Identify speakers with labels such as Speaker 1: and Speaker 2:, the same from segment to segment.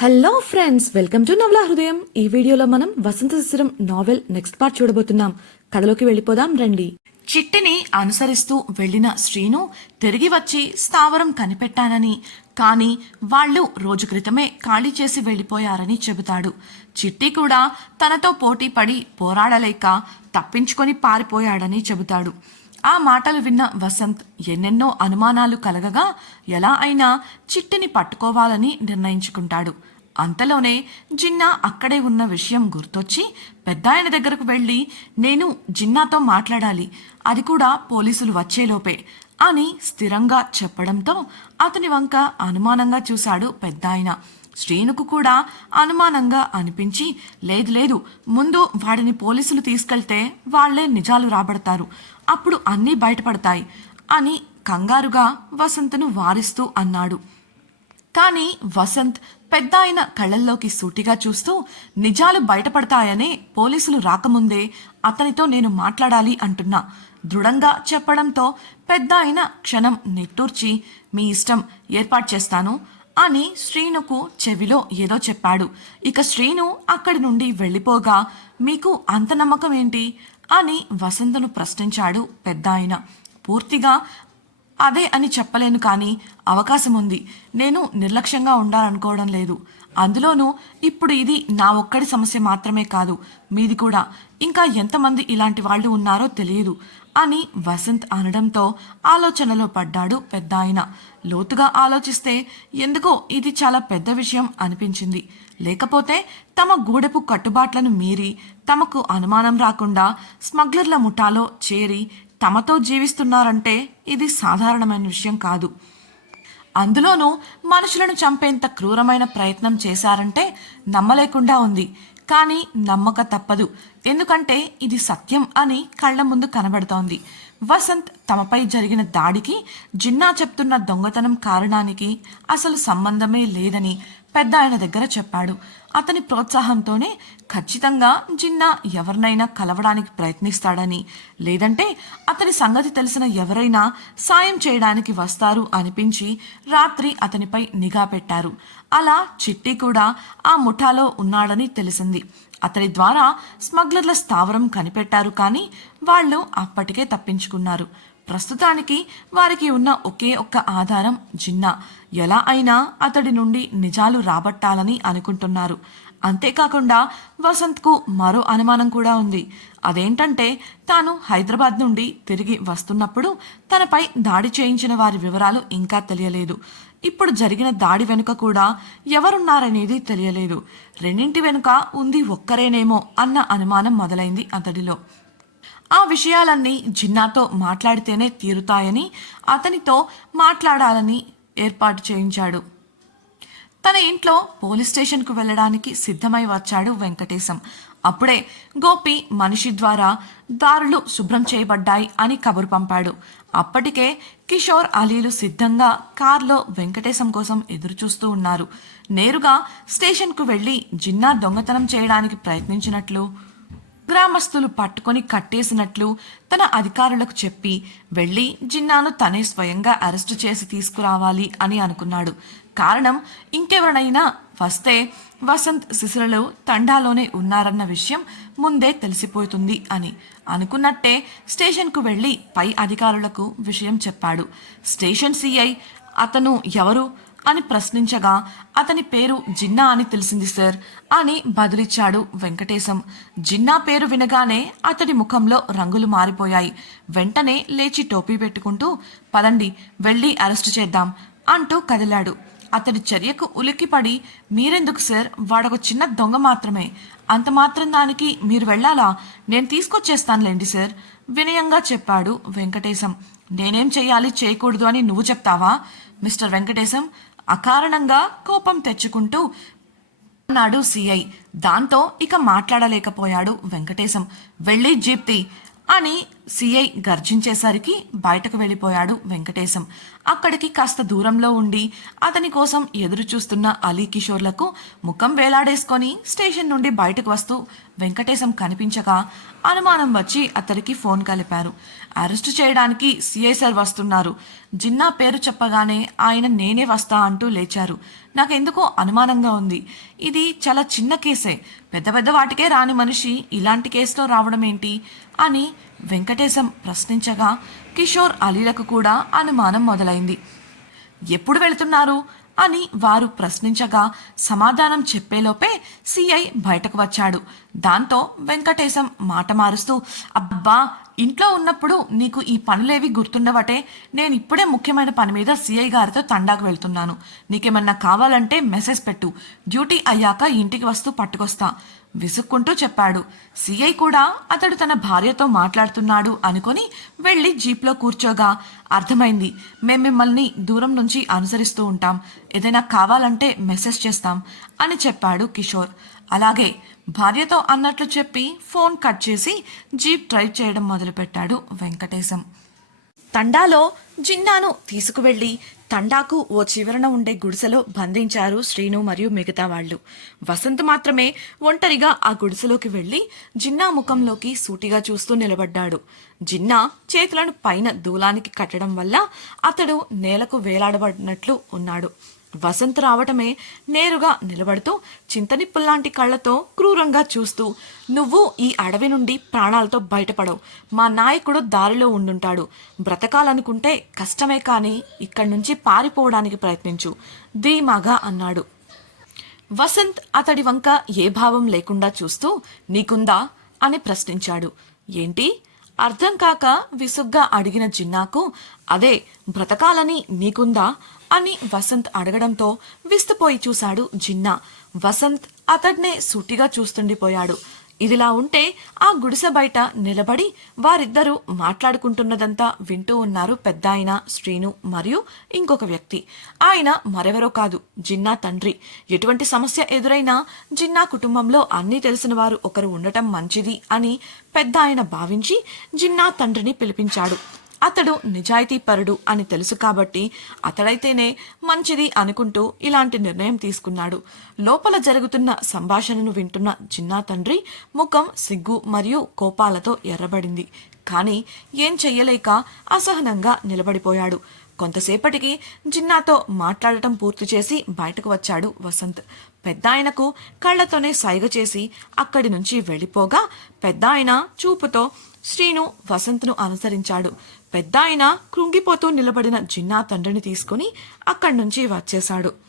Speaker 1: Hello friends welcome to నవల హృదయం ఈ వీడియోలో మనం Vasanta Sisiram novel next part చూడబోతున్నాం. కథలోకి వెళ్ళిపోదాం రండి.
Speaker 2: చిట్టిని అనుసరిస్తూ వెళ్ళిన శ్రీను తిరిగి వచ్చి స్థావరం కనిపెట్టానని. కానీ వాళ్ళు రోజు క్రితమే ఖాళీ చేసి వెళ్ళిపోయారని చెబుతాడు. చిట్టి కూడా తనతో పోటీ పడి పోరాడలేక తప్పించుకొని పారిపోయాడని చెబుతాడు. ఆ మాటలు విన్న వసంత్ ఎన్నెన్నో అనుమానాలు కలగగా ఎలా అయినా చిట్టిని పట్టుకోవాలని నిర్ణయించుకుంటాడు. అంతలోనే జిన్నా అక్కడే ఉన్న విషయం గుర్తొచ్చి పెద్దాయన దగ్గరకు వెళ్ళి నేను జిన్నాతో మాట్లాడాలి. అది కూడా పోలీసులు వచ్చేలోపే అని స్థిరంగా చెప్పడంతో అతని వంక అనుమానంగా చూశాడు పెద్దాయన. శ్రీనుకు కూడా అనుమానంగా అనిపించి లేదు లేదు ముందు వాడిని పోలీసులు తీసుకెళ్తే వాళ్ళే నిజాలు రాబడతారు. అప్పుడు అన్నీ బయటపడతాయి అని కంగారుగా వసంతను వారిస్తూ అన్నాడు. కానీ వసంత్ పెద్ద ఆయన కళ్ళల్లోకి సూటిగా చూస్తూ నిజాలు బయటపడతాయనే పోలీసులు రాకముందే అతనితో నేను మాట్లాడాలి అంటున్నా. దృఢంగా చెప్పడంతో పెద్ద ఆయన క్షణం నిట్టూర్చి మీ ఇష్టం ఏర్పాటు చేస్తాను అని శ్రీనుకు చెవిలో ఏదో చెప్పాడు. ఇక శ్రీను అక్కడి నుండి వెళ్ళిపోగా మీకు అంత నమ్మకం ఏంటి? అని వసంతను ప్రశ్నించాడు పెద్ద ఆయన పూర్తిగా అదే అని చెప్పలేను కానీ అవకాశం ఉంది నేను నిర్లక్ష్యంగా ఉండాలనుకోవడం లేదు. అందులోనూ ఇప్పుడు ఇది నా ఒక్కడి సమస్య మాత్రమే కాదు. మీది కూడా. ఇంకా ఎంతమంది ఇలాంటి వాళ్ళు ఉన్నారో తెలియదు అని వసంత్ అనడంతో ఆలోచనలో పడ్డాడు పెద్ద ఆయన లోతుగా ఆలోచిస్తే ఎందుకో ఇది చాలా పెద్ద విషయం అనిపించింది. లేకపోతే తమ గూడెపు కట్టుబాట్లను మీరి తమకు అనుమానం రాకుండా స్మగ్లర్ల ముఠాలో చేరి తమతో జీవిస్తున్నారంటే ఇది సాధారణమైన విషయం కాదు. అందులోనూ మనుషులను చంపేంత క్రూరమైన ప్రయత్నం చేశారంటే నమ్మలేకుండా ఉంది. కానీ నమ్మక తప్పదు. ఎందుకంటే ఇది సత్యం అని కళ్ళ ముందు కనబడుతోంది. వసంత్ తమపై జరిగిన దాడికి జిన్నా చెప్తున్న దొంగతనం కారణానికి అసలు సంబంధమే లేదని పెద్ద ఆయన దగ్గర చెప్పాడు. అతని ప్రోత్సాహంతోనే ఖచ్చితంగా జిన్నా ఎవరినైనా కలవడానికి ప్రయత్నిస్తాడని లేదంటే అతని సంగతి తెలిసిన ఎవరైనా సాయం చేయడానికి వస్తారు అనిపించి రాత్రి అతనిపై నిఘా పెట్టారు. అలా చిట్టి కూడా ఆ ముఠాలో ఉన్నాడని తెలిసింది. అతని ద్వారా స్మగ్లర్ల స్థావరం కనిపెట్టారు కానీ వాళ్ళు అప్పటికే తప్పించుకున్నారు. ప్రస్తుతానికి వారికి ఉన్న ఒకే ఒక్క ఆధారం జిన్నా. ఎలా అయినా అతడి నుండి నిజాలు రాబట్టాలని అనుకుంటున్నారు. అంతేకాకుండా వసంత్కు మరో అనుమానం కూడా ఉంది. అదేంటంటే తాను హైదరాబాద్ నుండి తిరిగి వస్తున్నప్పుడు తనపై దాడి చేయించిన వారి వివరాలు ఇంకా తెలియలేదు. ఇప్పుడు జరిగిన దాడి వెనుక కూడా ఎవరున్నారనేది తెలియలేదు. రెండింటి వెనుక ఉంది ఒక్కరేనేమో అన్న అనుమానం మొదలైంది అతడిలో ఆ విషయాలన్నీ జిన్నాతో మాట్లాడితేనే తీరుతాయని అతనితో మాట్లాడాలని ఏర్పాటు చేయించాడు. తన ఇంట్లో పోలీస్ స్టేషన్కు వెళ్ళడానికి సిద్ధమై వచ్చాడు వెంకటేశం. అప్పుడే గోపి మనిషి ద్వారా దారులు శుభ్రం చేయబడ్డాయి అని కబురు పంపాడు. అప్పటికే కిషోర్ అలీలు సిద్ధంగా కార్లో వెంకటేశం కోసం ఎదురుచూస్తూ ఉన్నారు. నేరుగా స్టేషన్కు వెళ్ళి జిన్నా దొంగతనం చేయడానికి ప్రయత్నించినట్లు గ్రామస్తులు పట్టుకొని కట్టేసినట్లు తన అధికారులకు చెప్పి వెళ్ళి జిన్నాను తనే స్వయంగా అరెస్టు చేసి తీసుకురావాలి అని అనుకున్నాడు. కారణం ఇంకెవరినైనా వస్తే వసంత్ శిశురలు తండాలోనే ఉన్నారన్న విషయం ముందే తెలిసిపోతుంది అని. అనుకున్నట్టే స్టేషన్కు వెళ్ళి పై అధికారులకు విషయం చెప్పాడు. స్టేషన్ సిఐ అతను ఎవరు అని ప్రశ్నించగా అతని పేరు జిన్నా అని తెలిసింది సార్ అని బదులిచ్చాడు వెంకటేశం. జిన్నా పేరు వినగానే అతడి ముఖంలో రంగులు మారిపోయాయి. వెంటనే లేచి టోపీ పెట్టుకుంటూ పదండి వెళ్ళి అరెస్టు చేద్దాం అంటూ కదిలాడు. అతడి చర్యకు ఉలిక్కిపడి మీరెందుకు సార్? వాడొక చిన్న దొంగ మాత్రమే. అంత మాత్రం దానికి మీరు వెళ్ళాలా? నేను తీసుకొచ్చేస్తానులేండి సార్. వినయంగా చెప్పాడు వెంకటేశం. నేనేం చెయ్యాలి చేయకూడదు అని నువ్వు చెప్తావా? మిస్టర్ వెంకటేశం అకారణంగా కోపం తెచ్చుకుంటూ అన్నాడు సిఐ. దాంతో ఇక మాట్లాడలేకపోయాడు వెంకటేశం. వెళ్ళి జీప్తి అని సిఐ గర్జించేసరికి బయటకు వెళ్ళిపోయాడు వెంకటేశం. అక్కడికి కాస్త దూరంలో ఉండి అతని కోసం ఎదురు చూస్తున్న అలీ కిషోర్లకు ముఖం వేలాడేసుకొని స్టేషన్ నుండి బయటకు వస్తూ వెంకటేశం కనిపించగా అనుమానం వచ్చి అతడికి ఫోన్ కలిపారు. అరెస్టు చేయడానికి సిఐ సార్ వస్తున్నారు. జిన్నా పేరు చెప్పగానే ఆయన నేనే వస్తా అంటూ లేచారు. నాకెందుకో అనుమానంగా ఉంది. ఇది చాలా చిన్న కేసే. పెద్ద పెద్ద వాటికే రాని మనిషి ఇలాంటి కేసులో రావడం ఏంటి అని వెంకటేశం ప్రశ్నించగా కిషోర్ అలీలకు కూడా అనుమానం మొదలైంది. ఎప్పుడు వెళుతున్నారు? అని వారు ప్రశ్నించగా సమాధానం చెప్పేలోపే సిఐ బయటకు వచ్చాడు. దాంతో వెంకటేశం మాట మారుస్తూ అబ్బా ఇంట్లో ఉన్నప్పుడు నీకు ఈ పనులేవి గుర్తుండవటే. నేను ఇప్పుడే ముఖ్యమైన పని మీద సిఐ గారితో తండాకు వెళ్తున్నాను. నీకేమన్నా కావాలంటే మెసేజ్ పెట్టు. డ్యూటీ అయ్యాక ఇంటికి వస్తూ పట్టుకొస్తా. విసుక్కుంటూ చెప్పాడు. సిఐ కూడా అతడు తన భార్యతో మాట్లాడుతున్నాడు అనుకొని వెళ్ళి జీప్లో కూర్చోగా. అర్థమైంది. మేం మిమ్మల్ని దూరం నుంచి అనుసరిస్తూ ఉంటాం. ఏదైనా కావాలంటే మెసేజ్ చేస్తాం అని చెప్పాడు కిషోర్. అలాగే భార్యతో అన్నట్లు చెప్పి ఫోన్ కట్ చేసి జీప్ డ్రైవ్ చేయడం మొదలుపెట్టాడు వెంకటేశం. తండాలో జిన్నాను తీసుకువెళ్ళి తండాకు ఓ చివరన ఉండే గుడిసెలో బంధించారు శ్రీను మరియు మిగతా వాళ్ళు. వసంత్ మాత్రమే ఒంటరిగా ఆ గుడిసెలోకి వెళ్ళి జిన్నా ముఖంలోకి సూటిగా చూస్తూ నిలబడ్డాడు. జిన్నా చేతులను పైన దూలానికి కట్టడం వల్ల అతడు నేలకు వేలాడబడినట్లు ఉన్నాడు. వసంత్ రావటమే నేరుగా నిలబడుతూ చింతనిప్పుల్లాంటి కళ్ళతో క్రూరంగా చూస్తూ నువ్వు ఈ అడవి నుండి ప్రాణాలతో బయటపడవు. మా నాయకుడు దారిలో ఉండుంటాడు. బ్రతకాలనుకుంటే కష్టమే కానీ ఇక్కడి నుంచి పారిపోవడానికి ప్రయత్నించు ధీమాగా అన్నాడు. వసంత్ అతడి వంక ఏ భావం లేకుండా చూస్తూ నీకుందా? అని ప్రశ్నించాడు. ఏంటి? అర్థం కాక విసుగ్గా అడిగిన జిన్నాకు అదే బ్రతకాలని నీకుందా? అని వసంత్ అడగడంతో విస్తుపోయి చూశాడు జిన్నా. వసంత్ అతడ్నే సూటిగా చూస్తుండిపోయాడు. ఇదిలా ఉంటే ఆ గుడిసె బయట నిలబడి వారిద్దరూ మాట్లాడుకుంటున్నదంతా వింటూ ఉన్నారు పెద్ద ఆయన శ్రీను మరియు ఇంకొక వ్యక్తి. ఆయన మరెవరో కాదు జిన్నా తండ్రి. ఎటువంటి సమస్య ఎదురైనా జిన్నా కుటుంబంలో అన్నీ తెలిసిన వారు ఒకరు ఉండటం మంచిది అని పెద్ద ఆయన భావించి జిన్నా తండ్రిని పిలిపించాడు. అతడు నిజాయితీపరుడు అని తెలుసు కాబట్టి అతడైతేనే మంచిది అనుకుంటూ ఇలాంటి నిర్ణయం తీసుకున్నాడు. లోపల జరుగుతున్న సంభాషణను వింటున్న చిన్నా తండ్రి ముఖం సిగ్గు మరియు కోపాలతో ఎర్రబడింది. కానీ ఏం చెయ్యలేక అసహనంగా నిలబడిపోయాడు. కొంతసేపటికి జిన్నాతో మాట్లాడటం పూర్తి చేసి బయటకు వచ్చాడు వసంత్. పెద్ద ఆయనకు కళ్ళతోనే సైగ చేసి అక్కడి నుంచి వెళ్ళిపోగా పెద్ద ఆయన చూపుతో శ్రీను వసంత్ను అనుసరించాడు. పెద్ద ఆయన కృంగిపోతూ నిలబడిన జిన్నా తండ్రిని తీసుకుని అక్కడి నుంచి వచ్చేశాడు.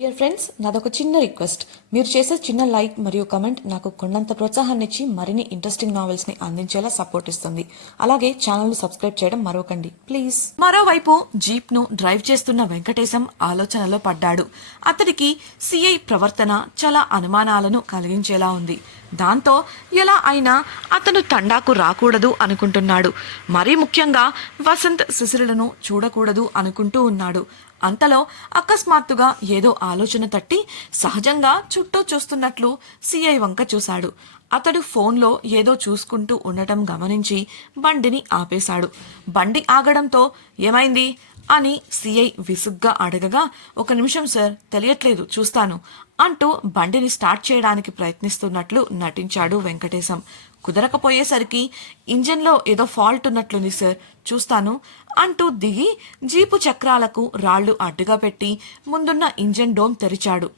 Speaker 2: డియర్ ఫ్రెండ్స్ నాదొక చిన్న రిక్వెస్ట్ మీరు చేసే చిన్న లైక్ మరియు కమెంట్ నాకు కొండంత ప్రోత్సాహాన్ని ఇచ్చి మరిన్ని ఇంట్రెస్టింగ్ నావెల్స్ని అందించేలా సపోర్ట్ ఇస్తుంది. అలాగే ఛానల్ను సబ్స్క్రైబ్ చేయడం మరొకండి ప్లీజ్ మరోవైపు జీప్ను డ్రైవ్ చేస్తున్న వెంకటేశం ఆలోచనలో పడ్డాడు. అతడికి సిఐ ప్రవర్తన చాలా అనుమానాలను కలిగించేలా ఉంది. దాంతో ఎలా అయినా అతను తండాకు రాకూడదు అనుకుంటున్నాడు. మరీ ముఖ్యంగా వసంత్ శిశిరులను చూడకూడదు అనుకుంటూ ఉన్నాడు. అంతలో అకస్మాత్తుగా ఏదో ఆలోచన తట్టి సహజంగా చుట్టూ చూస్తున్నట్లు సిఐ వంక చూశాడు. అతడు ఫోన్లో ఏదో చూసుకుంటూ ఉండటం గమనించి బండిని ఆపేశాడు. బండి ఆగడంతో ఏమైంది? అని సిఐ విసుగ్గా అడగగా ఒక నిమిషం సార్ తెలియట్లేదు చూస్తాను అంటూ బండిని స్టార్ట్ చేయడానికి ప్రయత్నిస్తున్నట్లు నటించాడు వెంకటేశం. కుదరకపోయేసరికి ఇంజన్లో ఏదో ఫాల్ట్ ఉన్నట్లుంది సార్ చూస్తాను అంటూ దిగి జీపు చక్రాలకు రాళ్ళు అడ్డుగా పెట్టి ముందున్న ఇంజన్ డోమ్ తెరిచాడు.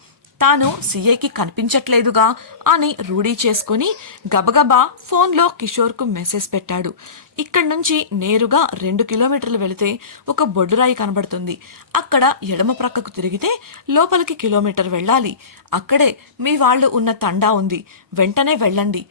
Speaker 2: తాను సీఐకి కనిపించట్లేదుగా అని రూఢీ చేసుకుని గబగబా ఫోన్లో కిషోర్కు మెసేజ్ పెట్టాడు. ఇక్కడి నుంచి నేరుగా రెండు కిలోమీటర్లు వెళితే ఒక బొడ్డురాయి కనబడుతుంది. అక్కడ ఎడమ ప్రక్కకు తిరిగితే లోపలికి కిలోమీటర్ వెళ్ళాలి. అక్కడే మీ వాళ్ళు ఉన్న తండా ఉంది. వెంటనే వెళ్ళండి.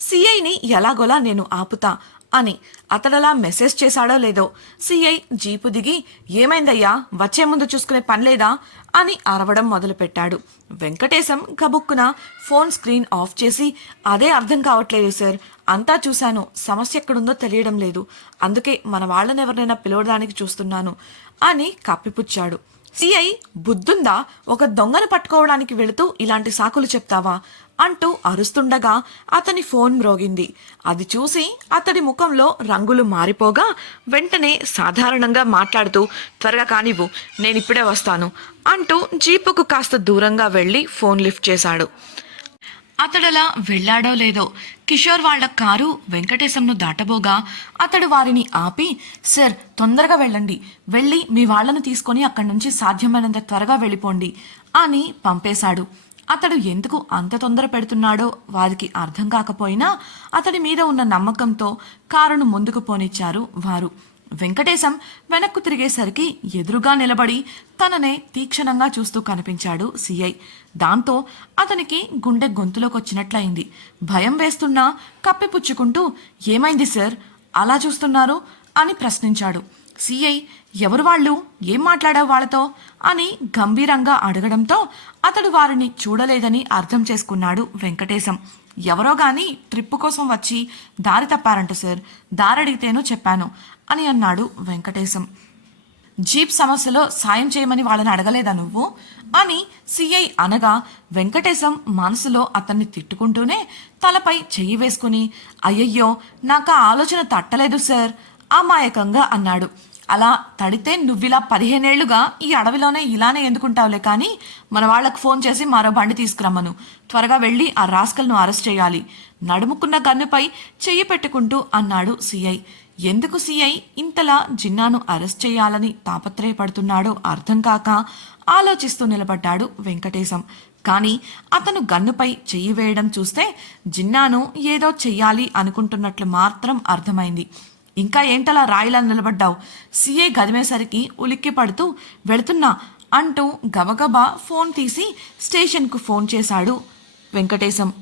Speaker 2: సిఐని ఎలాగోలా నేను ఆపుతా. అని అతడలా మెసేజ్ చేశాడో లేదో సిఐ జీపు దిగి ఏమైందయ్యా? వచ్చే ముందు చూసుకునే పనిలేదా అని అరవడం మొదలుపెట్టాడు. వెంకటేశం గబుక్కున ఫోన్ స్క్రీన్ ఆఫ్ చేసి అదే అర్థం కావట్లేదు సార్. అంతా చూశాను. సమస్య ఎక్కడుందో తెలియడం లేదు. అందుకే మన వాళ్ళని ఎవరినైనా పిలవడానికి చూస్తున్నాను అని కప్పిపుచ్చాడు. సిఐ బుద్ధుందా ఒక దొంగను పట్టుకోవడానికి వెళుతూ ఇలాంటి సాకులు చెప్తావా? అంటూ అరుస్తుండగా అతని ఫోన్ మ్రోగింది. అది చూసి అతడి ముఖంలో రంగులు మారిపోగా వెంటనే సాధారణంగా మాట్లాడుతూ త్వరగా కానివ్వు నేనిప్పుడే వస్తాను అంటూ జీపుకు కాస్త దూరంగా వెళ్ళి ఫోన్ లిఫ్ట్ చేశాడు. అతడలా వెళ్ళాడో లేదో కిషోర్ వాళ్ళ కారు వెంకటేశంను దాటబోగా అతడు వారిని ఆపి సార్ తొందరగా వెళ్ళండి. వెళ్ళి మీ వాళ్ళను తీసుకొని అక్కడి నుంచి సాధ్యమైనంత త్వరగా వెళ్ళిపోండి అని పంపేశాడు. అతడు ఎందుకు అంత తొందర పెడుతున్నాడో వారికి అర్థం కాకపోయినా అతడి మీద ఉన్న నమ్మకంతో కారును ముందుకు పోనిచ్చారు వారు. వెంకటేశం వెనక్కు తిరిగేసరికి ఎదురుగా నిలబడి తననే తీక్షణంగా చూస్తూ కనిపించాడు సిఐ. దాంతో అతనికి గుండె గొంతులోకొచ్చినట్లయింది. భయం వేస్తున్నా కప్పిపుచ్చుకుంటూ ఏమైంది సార్? అలా చూస్తున్నారు? అని ప్రశ్నించాడు. సిఐ ఎవరు వాళ్ళు? ఏం మాట్లాడావు వాళ్ళతో? అని గంభీరంగా అడగడంతో అతడు వారిని చూడలేదని అర్థం చేసుకున్నాడు వెంకటేశం. ఎవరో గాని ట్రిప్ కోసం వచ్చి దారి తప్పారంట సార్. దారి అడిగితేనో చెప్పాను. అని అన్నాడు వెంకటేశం. జీప్ సమస్యలో సాయం చేయమని వాళ్ళని అడగలేదా నువ్వు? అని సిఐ అనగా వెంకటేశం మనసులో అతన్ని తిట్టుకుంటూనే తలపై చెయ్యి వేసుకుని అయ్యయ్యో నాకు ఆ ఆలోచన తట్టలేదు సార్ అమాయకంగా అన్నాడు. అలా తడితే నువ్విలా పదిహేనేళ్ళుగా ఈ అడవిలోనే ఇలానే ఎందుకుంటావులే కానీ మన వాళ్ళకు ఫోన్ చేసి మరో బండి తీసుకురమ్మను. త్వరగా వెళ్ళి ఆ రాస్కల్ను అరెస్ట్ చేయాలి. నడుముకున్న గన్నుపై చెయ్యి పెట్టుకుంటూ అన్నాడు సిఐ. ఎందుకు సిఐ ఇంతలా జిన్నాను అరెస్ట్ చేయాలని తాపత్రయపడుతున్నాడో అర్థం కాక ఆలోచిస్తూ నిలబడ్డాడు వెంకటేశం. కానీ అతను గన్నుపై చెయ్యి వేయడం చూస్తే జిన్నాను ఏదో చెయ్యాలి అనుకుంటున్నట్లు మాత్రం అర్థమైంది. ఇంకా ఏంటలా రాయిలా నిలబడ్డావు? సీఐ గదిమేసరికి ఉలిక్కి పడుతూ వెళుతున్నా అంటూ గబగబా ఫోన్ తీసి స్టేషన్కు ఫోన్ చేశాడు వెంకటేశం.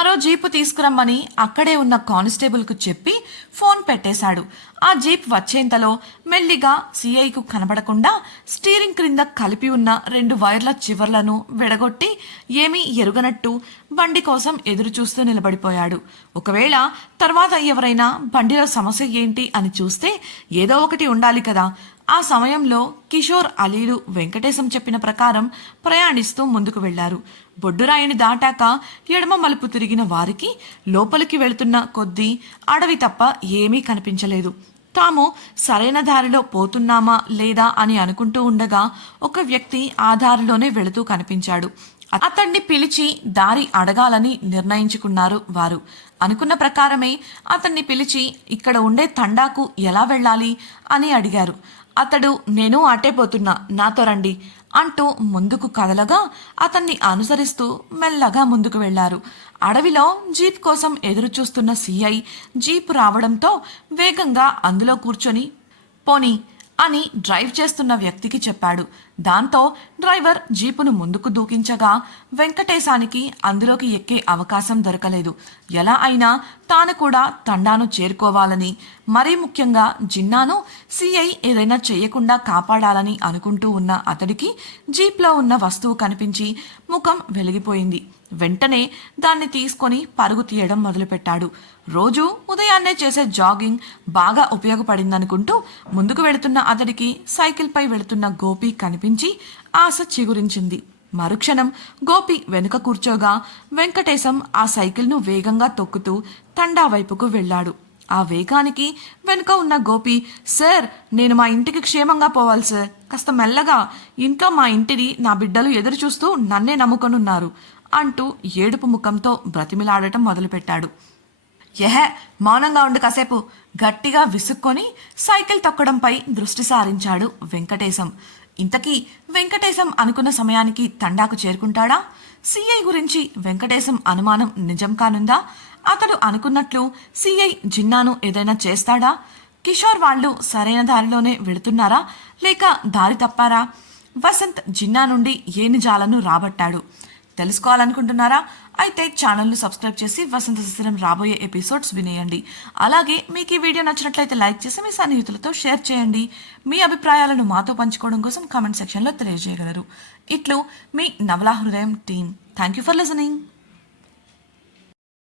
Speaker 2: మరో జీపు తీసుకురమ్మని అక్కడే ఉన్న కానిస్టేబుల్కు చెప్పి ఫోన్ పెట్టేశాడు. ఆ జీప్ వచ్చేంతలో మెల్లిగా సిఐకు కనబడకుండా స్టీరింగ్ క్రింద కలిపి ఉన్న రెండు వైర్ల చివర్లను విడగొట్టి ఏమీ ఎరుగనట్టు బండి కోసం ఎదురు చూస్తూ నిలబడిపోయాడు. ఒకవేళ తర్వాత ఎవరైనా బండిలో సమస్య ఏంటి అని చూస్తే ఏదో ఒకటి ఉండాలి కదా. ఆ సమయంలో కిషోర్ అలీలు వెంకటేశం చెప్పిన ప్రకారం ప్రయాణిస్తూ ముందుకు వెళ్ళారు. బొడ్డురాయిని దాటాక ఎడమ మలుపు తిరిగిన వారికి లోపలికి వెళుతున్న కొద్దీ అడవి తప్ప ఏమీ కనిపించలేదు. తాము సరైన దారిలో పోతున్నామా లేదా అని అనుకుంటూ ఉండగా ఒక వ్యక్తి ఆ దారిలోనే వెళుతూ కనిపించాడు. అతన్ని పిలిచి దారి అడగాలని నిర్ణయించుకున్నారు వారు. అనుకున్న ప్రకారమే అతన్ని పిలిచి ఇక్కడ ఉండే తండాకు ఎలా వెళ్ళాలి అని అడిగారు. అతడు నేను అటే పోతున్నా. నాతో రండి. అంటూ ముందుకు కదలగా అతన్ని అనుసరిస్తూ మెల్లగా ముందుకు వెళ్ళారు. అడవిలో జీప్ కోసం ఎదురుచూస్తున్న సిఐ జీప్ రావడంతో వేగంగా అందులో కూర్చొని పోనీ అని డ్రైవ్ చేస్తున్న వ్యక్తికి చెప్పాడు. దాంతో డ్రైవర్ జీపును ముందుకు దూకించగా వెంకటేశానికి అందులోకి ఎక్కే అవకాశం దొరకలేదు. ఎలా అయినా తాను కూడా తండాను చేరుకోవాలని మరీ ముఖ్యంగా జిన్నాను సిఐ ఏదైనా చేయకుండా కాపాడాలని అనుకుంటూ ఉన్న అతడికి జీప్లో ఉన్న వస్తువు కనిపించి ముఖం వెలిగిపోయింది. వెంటనే దాన్ని తీసుకొని పరుగు తీయడం మొదలుపెట్టాడు. రోజు ఉదయాన్నే చేసే జాగింగ్ బాగా ఉపయోగపడిందనుకుంటూ ముందుకు వెళుతున్న అతడికి సైకిల్పై వెళుతున్న గోపి కనిపించి ఆశ చిగురించింది. మరుక్షణం గోపి వెనుక కూర్చోగా వెంకటేశం ఆ సైకిల్ను వేగంగా తొక్కుతూ తండా వైపుకు వెళ్ళాడు. ఆ వేగానికి వెనుక ఉన్న గోపి సార్ నేను మా ఇంటికి క్షేమంగా పోవాలి సార్. కాస్త మెల్లగా. ఇంట్లో మా ఇంటిని నా బిడ్డలు ఎదురు చూస్తూ నన్నే నమ్ముకొనున్నారు అంటూ ఏడుపు ముఖంతో బ్రతిమిలాడటం మొదలుపెట్టాడు. ఎహె మౌనంగా ఉండు కాసేపు. గట్టిగా విసుక్కొని సైకిల్ తొక్కడంపై దృష్టి సారించాడు వెంకటేశం. ఇంతకీ వెంకటేశం అనుకున్న సమయానికి తండాకు చేరుకుంటాడా? సిఐ గురించి వెంకటేశం అనుమానం నిజం కానుందా? అతడు అనుకున్నట్లు సిఐ జిన్నాను ఏదైనా చేస్తాడా? కిషోర్ వాళ్ళు సరైన దారిలోనే వెళుతున్నారా? లేక దారి తప్పారా? వసంత్ జిన్నా నుండి ఏ నిజాలను రాబట్టాడు? తెలుసుకోవాలనుకుంటున్నారా? అయితే ఛానల్ను సబ్స్క్రైబ్ చేసి వసంత శిశిరం రాబోయే ఎపిసోడ్స్ వినేయండి. అలాగే మీకు ఈ వీడియో నచ్చినట్లయితే లైక్ చేసి మీ సన్నిహితులతో షేర్ చేయండి. మీ అభిప్రాయాలను మాతో పంచుకోవడం కోసం కామెంట్ సెక్షన్లో తెలియజేయగలరు. ఇట్లు మీ Navala Hrudayam team thank you for listening.